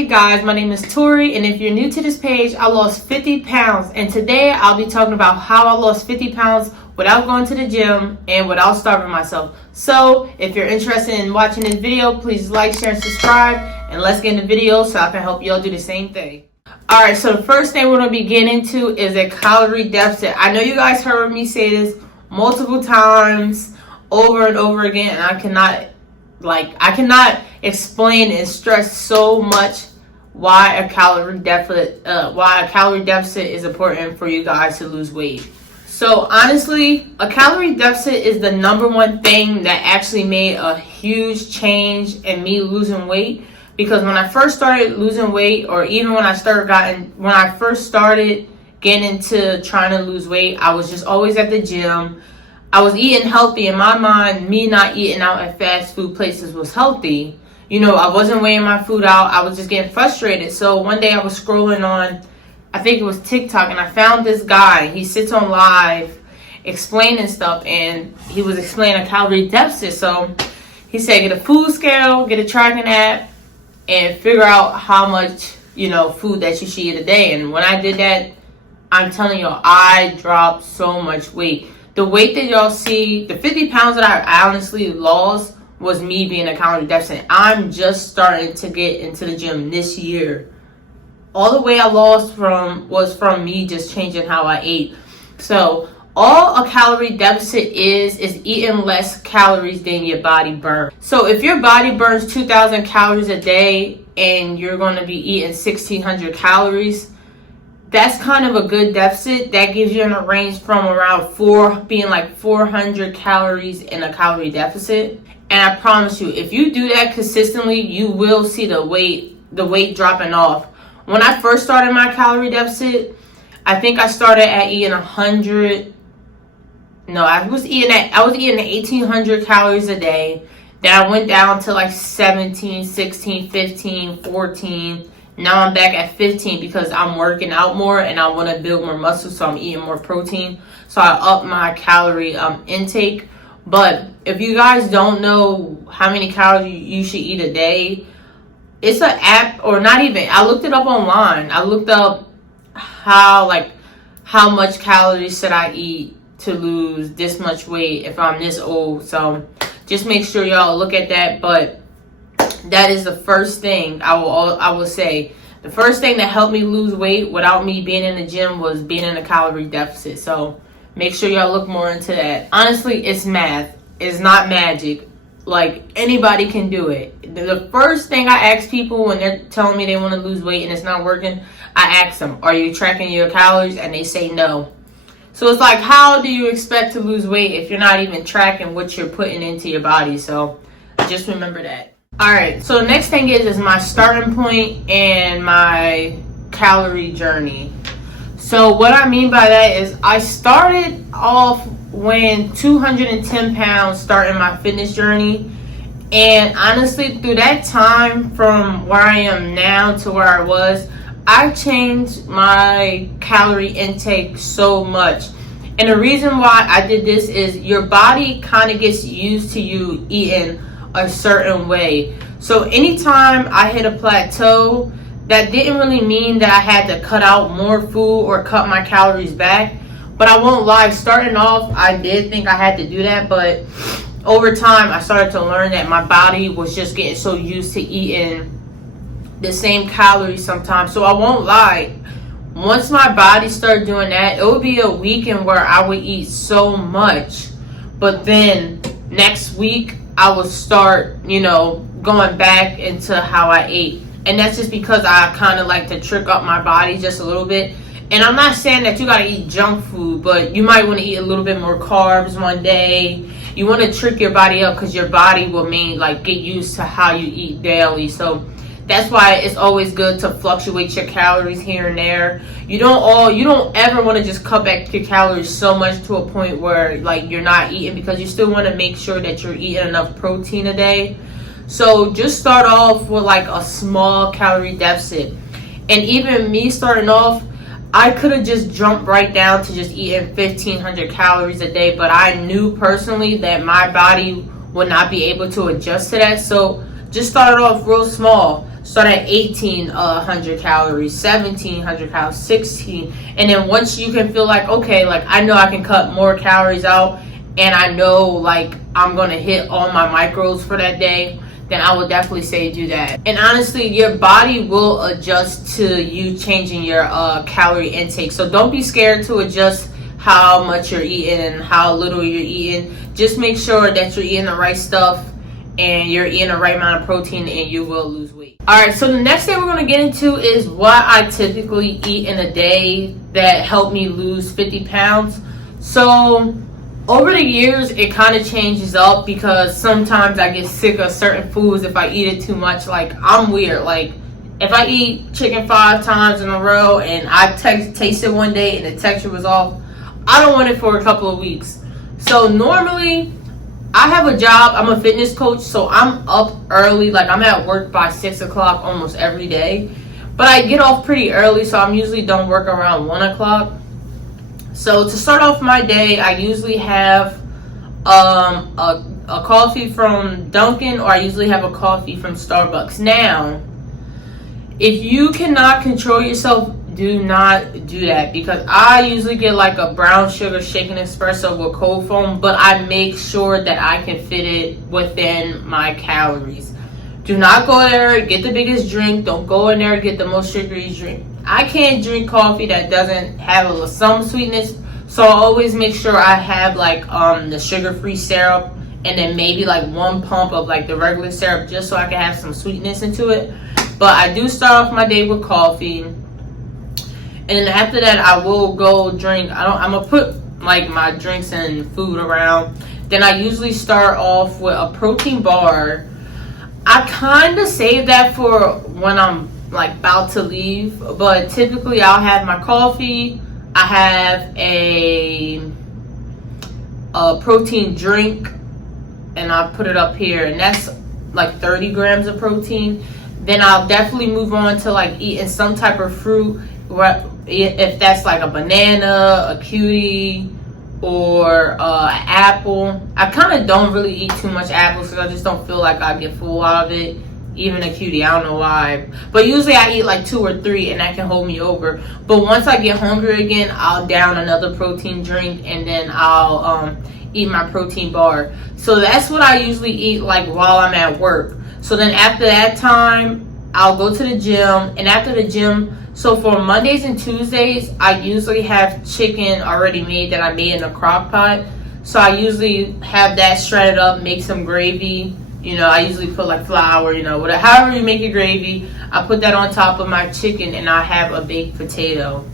Hey guys, my name is Tori, and if you're new to this page, I lost 50 pounds, and today I'll be talking about how I lost 50 pounds without going to the gym and without starving myself. So if you're interested in watching this video, please like, share, and subscribe, and let's get in the video so I can help y'all do the same thing. Alright, so the first thing we're going to be getting into is a calorie deficit. I know you guys heard me say this multiple times over and over again, and I cannot explain and stress so much why a calorie deficit is important for you guys to lose weight. So honestly, a calorie deficit is the number one thing that actually made a huge change in me losing weight. Because when I first started losing weight, or even when I first started getting into trying to lose weight, I was just always at the gym. I was eating healthy. In my mind, me not eating out at fast food places was healthy. You know, I wasn't weighing my food out. I was just getting frustrated. So one day I was scrolling on, I think it was TikTok, and I found this guy. He sits on live explaining stuff, and he was explaining a calorie deficit. So he said, get a food scale, get a tracking app, and figure out how much, food that you should eat a day. And when I did that, I'm telling y'all, I dropped so much weight. The weight that y'all see, the 50 pounds that I honestly lost was me being a calorie deficit. I'm just starting to get into the gym this year. All the weight I lost was from me just changing how I ate. So all a calorie deficit is eating less calories than your body burns. So if your body burns 2,000 calories a day and you're going to be eating 1,600 calories, that's kind of a good deficit. That gives you in a range from around 400 calories in a calorie deficit. And I promise you, if you do that consistently, you will see the weight dropping off. When I first started my calorie deficit, I think I started at eating 100. No, I was eating 1,800 calories a day. Then I went down to like 17, 16, 15, 14. Now I'm back at 15 because I'm working out more and I want to build more muscle, so I'm eating more protein. So I up my calorie intake. But if you guys don't know how many calories you should eat a day, it's an app, or not even. I looked it up online. I looked up how much calories should I eat to lose this much weight if I'm this old. So just make sure y'all look at that. But that is the first thing I will say. The first thing that helped me lose weight without me being in the gym was being in a calorie deficit. So make sure y'all look more into that. Honestly, it's math. It's not magic. Like, anybody can do it. The first thing I ask people when they're telling me they want to lose weight and it's not working, I ask them, are you tracking your calories? And they say no. So it's like, how do you expect to lose weight if you're not even tracking what you're putting into your body? So just remember that. Alright, so the next thing is my starting point and my calorie journey. So what I mean by that is I started off weighing 210 pounds starting my fitness journey. And honestly, through that time from where I am now to where I was, I changed my calorie intake so much. And the reason why I did this is your body kind of gets used to you eating a certain way. So anytime I hit a plateau, that didn't really mean that I had to cut out more food or cut my calories back. But I won't lie, starting off, I did think I had to do that. But over time, I started to learn that my body was just getting so used to eating the same calories sometimes. So I won't lie, once my body started doing that, it would be a weekend where I would eat so much. But then next week, I would start, going back into how I ate. And that's just because I kind of like to trick up my body just a little bit. And I'm not saying that you got to eat junk food, but you might want to eat a little bit more carbs one day. You want to trick your body up because your body will get used to how you eat daily. So that's why it's always good to fluctuate your calories here and there. You don't ever want to just cut back your calories so much to a point where you're not eating, because you still want to make sure that you're eating enough protein a day. So just start off with a small calorie deficit. And even me starting off, I could have just jumped right down to just eating 1,500 calories a day, but I knew personally that my body would not be able to adjust to that. So just started off real small. start at 1800 calories, 1700 calories, 16, and then once you can feel like, okay, like I know I can cut more calories out, and I know like I'm gonna hit all my macros for that day, then I would definitely say do that. And honestly, your body will adjust to you changing your calorie intake. So don't be scared to adjust how much you're eating and how little you're eating. Just make sure that you're eating the right stuff and you're eating the right amount of protein, and you will lose weight. Alright, so the next thing we're going to get into is what I typically eat in a day that helped me lose 50 pounds. So over the years, it kind of changes up because sometimes I get sick of certain foods if I eat it too much. Like, I'm weird. Like, if I eat chicken 5 times in a row and I taste it one day and the texture was off, I don't want it for a couple of weeks. So normally, I have a job. I'm a fitness coach, so I'm up early. Like, I'm at work by 6 o'clock almost every day. But I get off pretty early, so I'm usually done work around 1 o'clock. So to start off my day, I usually have a coffee from Dunkin', or I usually have a coffee from Starbucks. Now, if you cannot control yourself, do not do that, because I usually get like a brown sugar shaken espresso with cold foam, but I make sure that I can fit it within my calories. Do not go there, get the biggest drink. Don't go in there, get the most sugary drink. I can't drink coffee that doesn't have some sweetness, so I always make sure I have like the sugar-free syrup, and then maybe like 1 pump of like the regular syrup, just so I can have some sweetness into it. But I do start off my day with coffee, and then after that I will go drink. I'm gonna put like my drinks and food around. Then I usually start off with a protein bar. I kind of save that for when I'm like about to leave, but typically I'll have my coffee. I have a protein drink, and I'll put it up here, and that's like 30 grams of protein. Then I'll definitely move on to like eating some type of fruit, if that's like a banana, a cutie, or an apple. I kind of don't really eat too much apples because I just don't feel like I get full out of it. Even a cutie, I don't know why. But usually I eat like 2 or 3, and that can hold me over. But once I get hungry again, I'll down another protein drink, and then I'll eat my protein bar. So that's what I usually eat like while I'm at work. So then after that time, I'll go to the gym, and after the gym, so for Mondays and Tuesdays, I usually have chicken already made that I made in a crock pot. So I usually have that shredded up, make some gravy. You know, I usually put like flour, you know, whatever, however you make your gravy. I put that on top of my chicken, and I have a baked potato.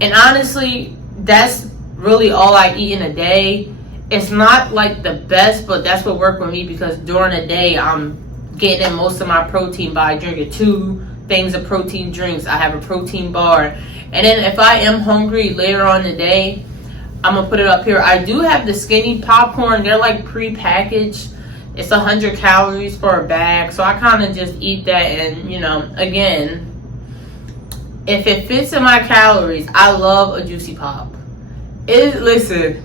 And honestly, that's really all I eat in a day. It's not like the best, but that's what worked with me, because during the day, I'm getting in most of my protein by drinking 2 things of protein drinks. I have a protein bar. And then if I am hungry later on in the day, I'm going to put it up here. I do have the skinny popcorn. They're like pre-packaged. It's 100 calories for a bag. So I kind of just eat that. And, you know, again, if it fits in my calories, I love a juicy pop. Listen,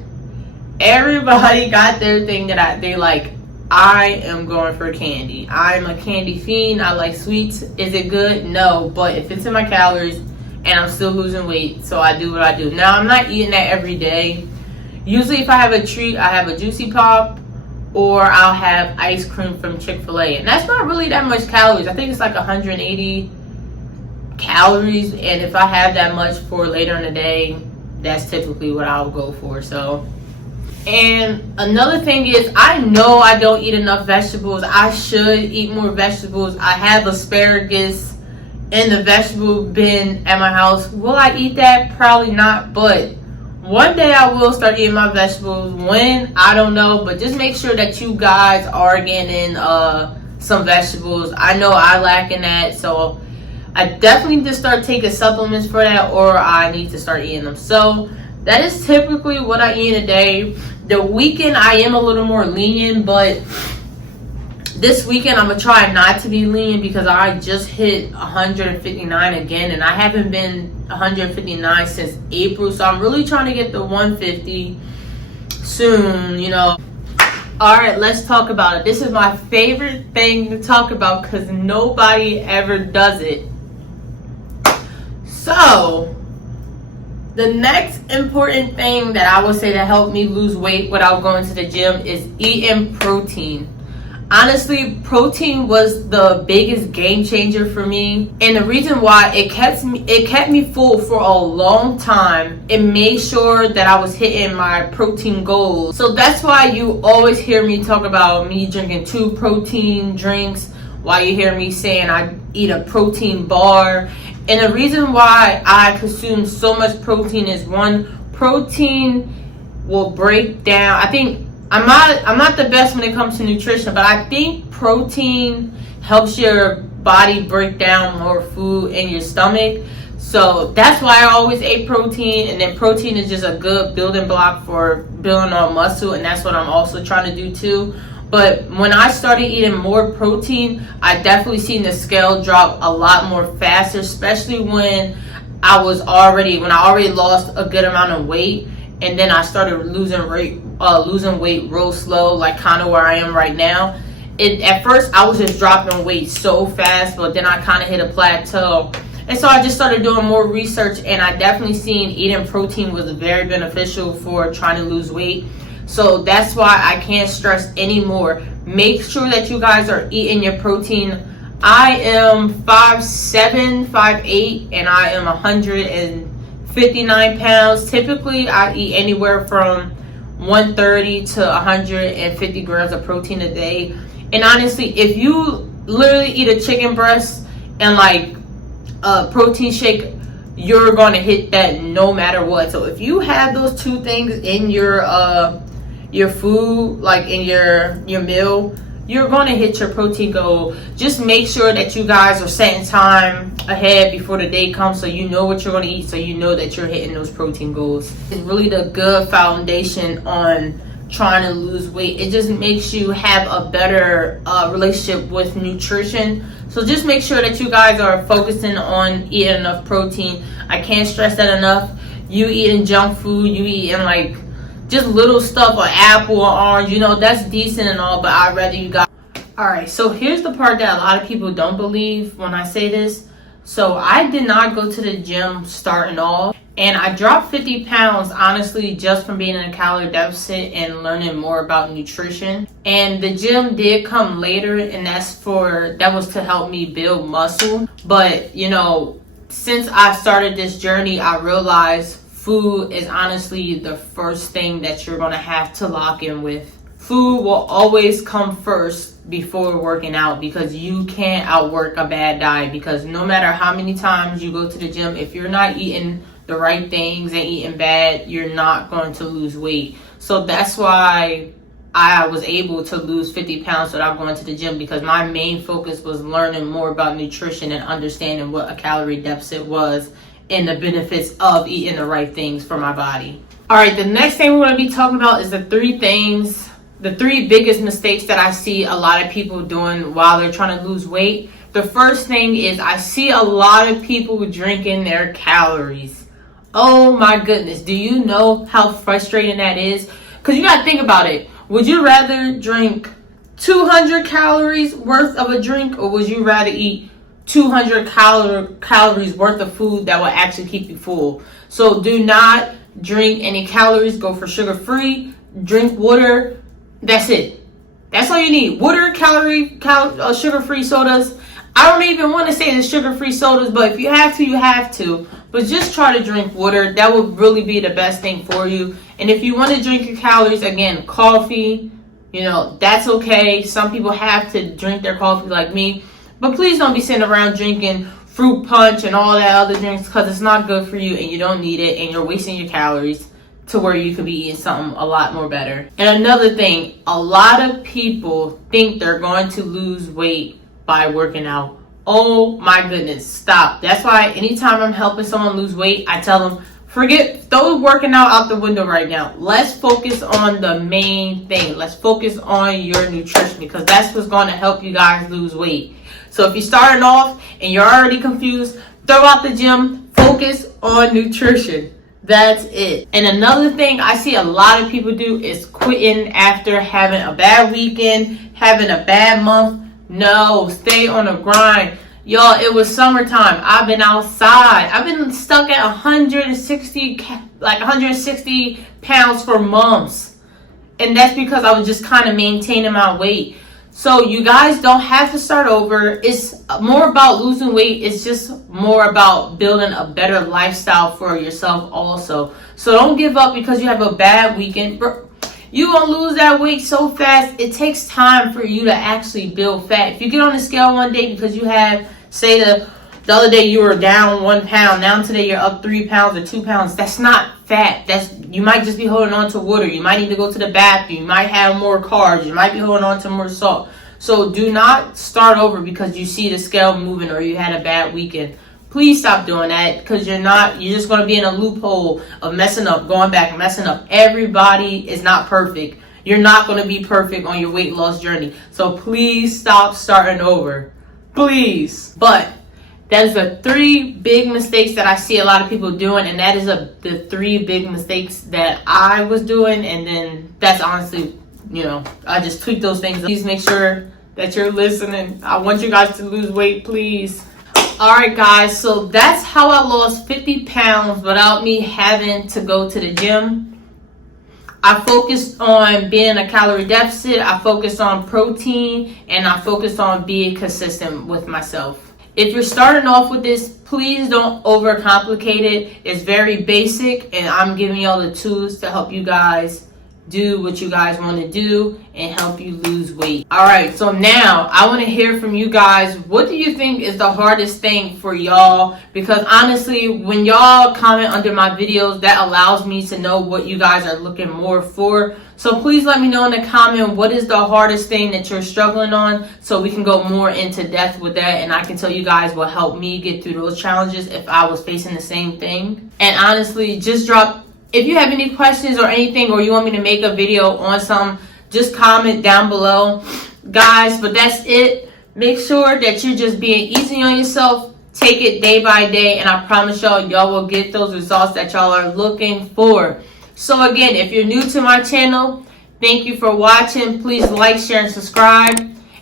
everybody got their thing that they like. I am going for candy. I'm a candy fiend. I like sweets. Is it good? No, but it fits in my calories, and I'm still losing weight, so I do what I do. Now, I'm not eating that every day. Usually, if I have a treat, I have a juicy pop, or I'll have ice cream from Chick-fil-A, and that's not really that much calories. I think it's like 180 calories, and if I have that much for later in the day, that's typically what I'll go for. So. And another thing is, I know I don't eat enough vegetables. I should eat more vegetables. I have asparagus in the vegetable bin at my house. Will I eat that? Probably not. But one day I will start eating my vegetables. When? I don't know. But just make sure that you guys are getting some vegetables. I know I lack in that. So I definitely need to start taking supplements for that, or I need to start eating them. So that is typically what I eat in a day. The weekend, I am a little more lenient, but this weekend, I'm going to try not to be lenient, because I just hit 159 again, and I haven't been 159 since April, so I'm really trying to get the 150 soon, you know. All right, let's talk about it. This is my favorite thing to talk about because nobody ever does it. So, the next important thing that I would say that helped me lose weight without going to the gym is eating protein. Honestly, protein was the biggest game changer for me, and the reason why it kept me full for a long time. It made sure that I was hitting my protein goals. So that's why you always hear me talk about me drinking 2 protein drinks, why you hear me saying I eat a protein bar. And the reason why I consume so much protein is, one, protein will break down. I think I'm not the best when it comes to nutrition, but I think protein helps your body break down more food in your stomach. So that's why I always ate protein. And then protein is just a good building block for building on muscle, and that's what I'm also trying to do too. But when I started eating more protein, I definitely seen the scale drop a lot more faster, especially when I already lost a good amount of weight. And then I started losing weight real slow, like kind of where I am right now. At first, I was just dropping weight so fast, but then I kind of hit a plateau. And so I just started doing more research, and I definitely seen eating protein was very beneficial for trying to lose weight. So that's why I can't stress anymore. Make sure that you guys are eating your protein. I am 5'7", 5'8", and I am 159 pounds. Typically, I eat anywhere from 130 to 150 grams of protein a day. And honestly, if you literally eat a chicken breast and like a protein shake, you're going to hit that no matter what. So if you have those 2 things in your food, like in your meal, you're going to hit your protein goal. Just make sure that you guys are setting time ahead before the day comes, so you know what you're going to eat, so you know that you're hitting those protein goals. It's really the good foundation on trying to lose weight. It just makes you have a better relationship with nutrition. So just make sure that you guys are focusing on eating enough protein. I can't stress that enough. You eating junk food, you eating like just little stuff, or apple or orange, that's decent and all, but I'd rather you guys. All right, so here's the part that a lot of people don't believe when I say this. So I did not go to the gym starting off, and I dropped 50 pounds, honestly, just from being in a calorie deficit and learning more about nutrition. And the gym did come later, and that was to help me build muscle. But, since I started this journey, I realized food is honestly the first thing that you're going to have to lock in with. Food will always come first before working out, because you can't outwork a bad diet. Because no matter how many times you go to the gym, if you're not eating the right things and eating bad, you're not going to lose weight. So that's why I was able to lose 50 pounds without going to the gym, because my main focus was learning more about nutrition and understanding what a calorie deficit was and the benefits of eating the right things for my body. All right, the next thing we're going to be talking about is the 3 biggest mistakes that I see a lot of people doing while they're trying to lose weight. The first thing is, I see a lot of people drinking their calories. Oh my goodness, do you know how frustrating that is? Because you got to think about it. Would you rather drink 200 calories worth of a drink, or would you rather eat 200 calories worth of food that will actually keep you full? So do not drink any calories. Go for sugar-free. Drink water. That's it. That's all you need. Water, sugar-free sodas. I don't even want to say the sugar-free sodas, but if you have to, you have to. But just try to drink water. That would really be the best thing for you. And if you want to drink your calories, again, coffee, that's okay. Some people have to drink their coffee like me. But please don't be sitting around drinking fruit punch and all that other drinks, because it's not good for you and you don't need it, and you're wasting your calories to where you could be eating something a lot more better. And another thing, a lot of people think they're going to lose weight by working out. Oh my goodness, stop. That's why anytime I'm helping someone lose weight, I tell them, throw working out the window right now. Let's focus on the main thing. Let's focus on your nutrition, because that's what's going to help you guys lose weight. So if you're starting off and you're already confused, throw out the gym, focus on nutrition. That's it. And another thing I see a lot of people do is quitting after having a bad weekend, having a bad month. No, stay on the grind. Y'all, it was summertime. I've been outside. I've been stuck at 160 pounds for months. And that's because I was just kind of maintaining my weight. So you guys don't have to start over. It's more about losing weight. It's just more about building a better lifestyle for yourself also. So don't give up because you have a bad weekend. You're going to lose that weight so fast. It takes time for you to actually build fat. If you get on the scale one day because you have, say the other day you were down 1 pound. Now today you're up 3 pounds or 2 pounds. That's not fat. You might just be holding on to water. You might need to go to the bathroom. You might have more carbs. You might be holding on to more salt. So do not start over because you see the scale moving or you had a bad weekend. Please stop doing that because you're just going to be in a loophole of messing up, going back, messing up. Everybody is not perfect. You're not going to be perfect on your weight loss journey. So please stop starting over. Please. But that's the 3 big mistakes that I see a lot of people doing, and that is the 3 big mistakes that I was doing, and then that's honestly, I just tweaked those things. Please make sure that you're listening. I want you guys to lose weight, please. Alright guys, so that's how I lost 50 pounds without me having to go to the gym. I focused on being in a calorie deficit, I focused on protein, and I focused on being consistent with myself. If you're starting off with this, please don't overcomplicate it. It's very basic, and I'm giving y'all the tools to help you guys do what you guys want to do and help you lose weight. Alright, so now I want to hear from you guys. What do you think is the hardest thing for y'all? Because honestly, when y'all comment under my videos, that allows me to know what you guys are looking more for. So please let me know in the comment what is the hardest thing that you're struggling on so we can go more into depth with that, and I can tell you guys what helped me get through those challenges if I was facing the same thing. And honestly, if you have any questions or anything, or you want me to make a video on some, just comment down below. Guys, but that's it. Make sure that you're just being easy on yourself. Take it day by day, and I promise y'all will get those results that y'all are looking for. So again, if you're new to my channel, thank you for watching. Please like, share, and subscribe.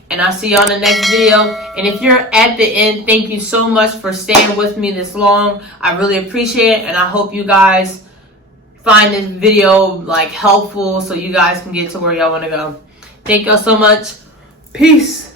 And I'll see you on the next video. And if you're at the end, thank you so much for staying with me this long. I really appreciate it, and I hope you guys find this video helpful so you guys can get to where y'all want to go. Thank y'all so much. Peace.